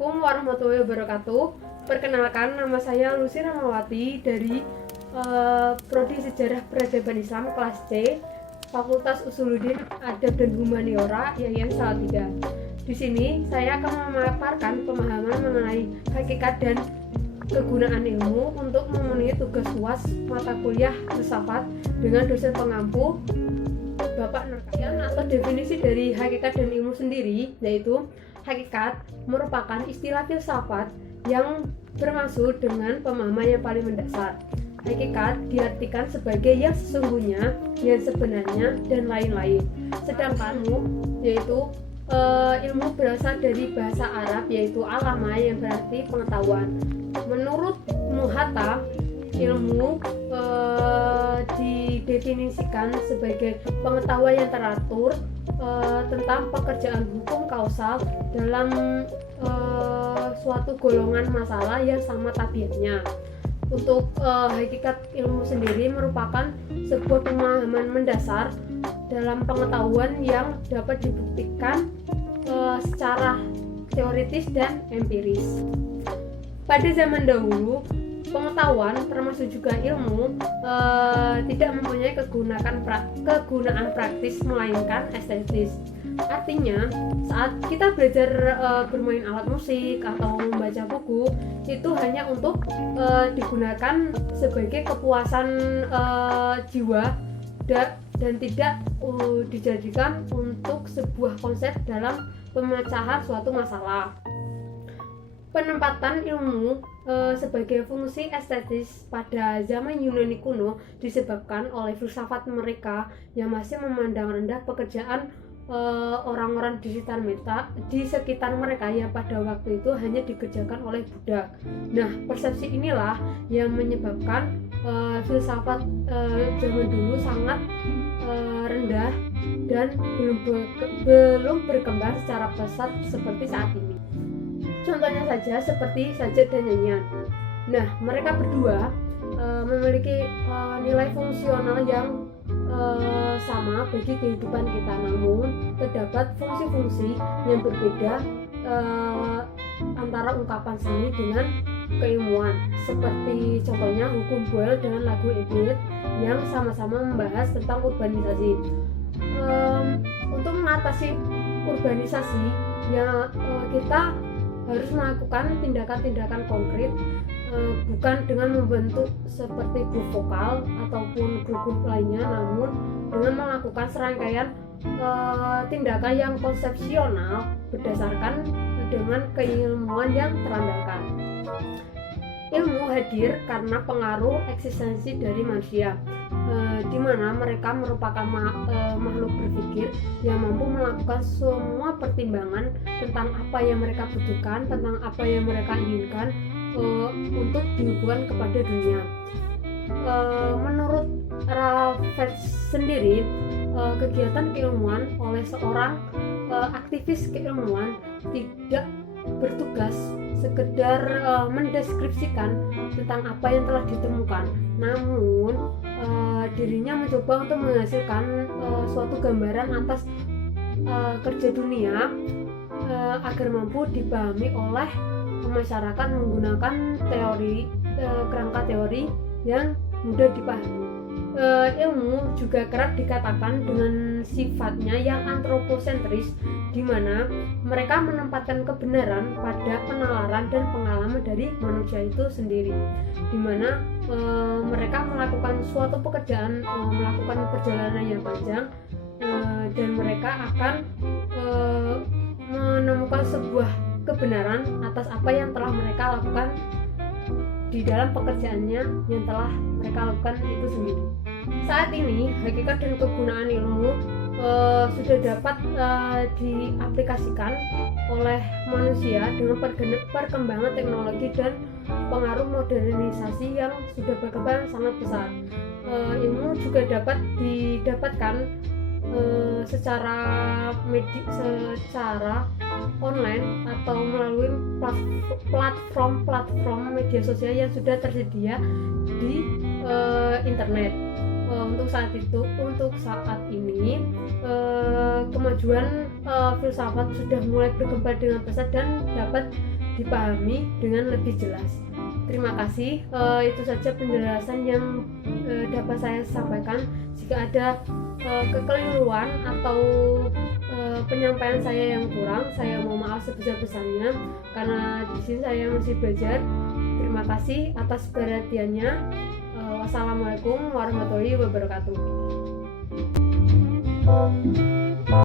Assalamualaikum warahmatullahi wabarakatuh. Perkenalkan, nama saya Lucy Ramawati dari Prodi Sejarah Peradaban Islam kelas C, Fakultas Usuluddin Adab dan Humaniora, IAIN Salatiga. Di sini saya akan memaparkan pemahaman mengenai hakikat dan kegunaan ilmu untuk memenuhi tugas UAS mata kuliah filsafat dengan dosen pengampu Bapak Nurkalian. Atau definisi dari hakikat dan ilmu sendiri, yaitu hakikat merupakan istilah filsafat yang bermaksud dengan pemahaman yang paling mendasar. Hakikat diartikan sebagai yang sesungguhnya, yang sebenarnya, dan lain-lain. Sedangkan yaitu ilmu berasal dari bahasa Arab, yaitu alama, yang berarti pengetahuan. Menurut Muhatta, ilmu didefinisikan sebagai pengetahuan yang teratur tentang pekerjaan hukum kausal dalam suatu golongan masalah yang sama tabiatnya. Untuk hakikat ilmu sendiri merupakan sebuah pemahaman mendasar dalam pengetahuan yang dapat dibuktikan secara teoritis dan empiris. Pada zaman dahulu, pengetahuan termasuk juga ilmu tidak mempunyai kegunaan praktis melainkan estetis. Artinya, saat kita belajar bermain alat musik atau membaca buku, itu hanya untuk digunakan sebagai kepuasan jiwa dan tidak dijadikan untuk sebuah konsep dalam pemecahan suatu masalah. Penempatan ilmu sebagai fungsi estetis pada zaman Yunani kuno disebabkan oleh filsafat mereka yang masih memandang rendah pekerjaan orang-orang di sekitar mereka yang pada waktu itu hanya dikerjakan oleh budak. Nah, persepsi inilah yang menyebabkan filsafat zaman dulu sangat rendah dan belum berkembang secara pesat seperti saat ini. Contohnya saja seperti sajak dan nyanyian. Nah, mereka berdua memiliki nilai fungsional yang sama bagi kehidupan kita, namun terdapat fungsi-fungsi yang berbeda antara ungkapan seni dengan keilmuan. Seperti contohnya hukum Boyle dengan lagu Edith yang sama-sama membahas tentang urbanisasi. Untuk mengatasi urbanisasi, ya kita harus melakukan tindakan-tindakan konkret, bukan dengan membentuk seperti grup vokal ataupun grup-grup lainnya, namun dengan melakukan serangkaian tindakan yang konsepsional berdasarkan dengan keilmuan yang terandalkan. Ilmu hadir karena pengaruh eksistensi dari manusia, di mana mereka merupakan makhluk berpikir yang mampu melakukan semua pertimbangan tentang apa yang mereka butuhkan, tentang apa yang mereka inginkan untuk dihubungkan kepada dunia. Menurut Raffles sendiri, kegiatan keilmuan oleh seorang aktivis keilmuan tidak bertugas sekedar mendeskripsikan tentang apa yang telah ditemukan, namun dirinya mencoba untuk menghasilkan suatu gambaran atas kerja dunia agar mampu dipahami oleh masyarakat menggunakan kerangka teori yang mudah dipahami. Ilmu juga kerap dikatakan dengan sifatnya yang antroposentris, di mana mereka menempatkan kebenaran pada penalaran dan pengalaman dari manusia itu sendiri, di mana mereka melakukan suatu pekerjaan, melakukan perjalanan yang panjang, dan mereka akan menemukan sebuah kebenaran atas apa yang telah mereka lakukan di dalam pekerjaannya yang telah mereka lakukan itu sendiri. Saat ini, hakikat dan kegunaan ilmu sudah dapat diaplikasikan oleh manusia dengan perkembangan teknologi dan pengaruh modernisasi yang sudah berkembang sangat besar. Ilmu juga dapat didapatkan secara online atau melalui platform media sosial yang sudah tersedia di internet. Untuk saat ini kemajuan filsafat sudah mulai berkembang dengan pesat dan dapat dipahami dengan lebih jelas. Terima kasih. Itu saja penjelasan yang dapat saya sampaikan. Jika ada kekeliruan atau penyampaian saya yang kurang, saya mohon maaf sebesar-besarnya karena di sini saya masih belajar. Terima kasih atas perhatiannya. Wassalamualaikum warahmatullahi wabarakatuh.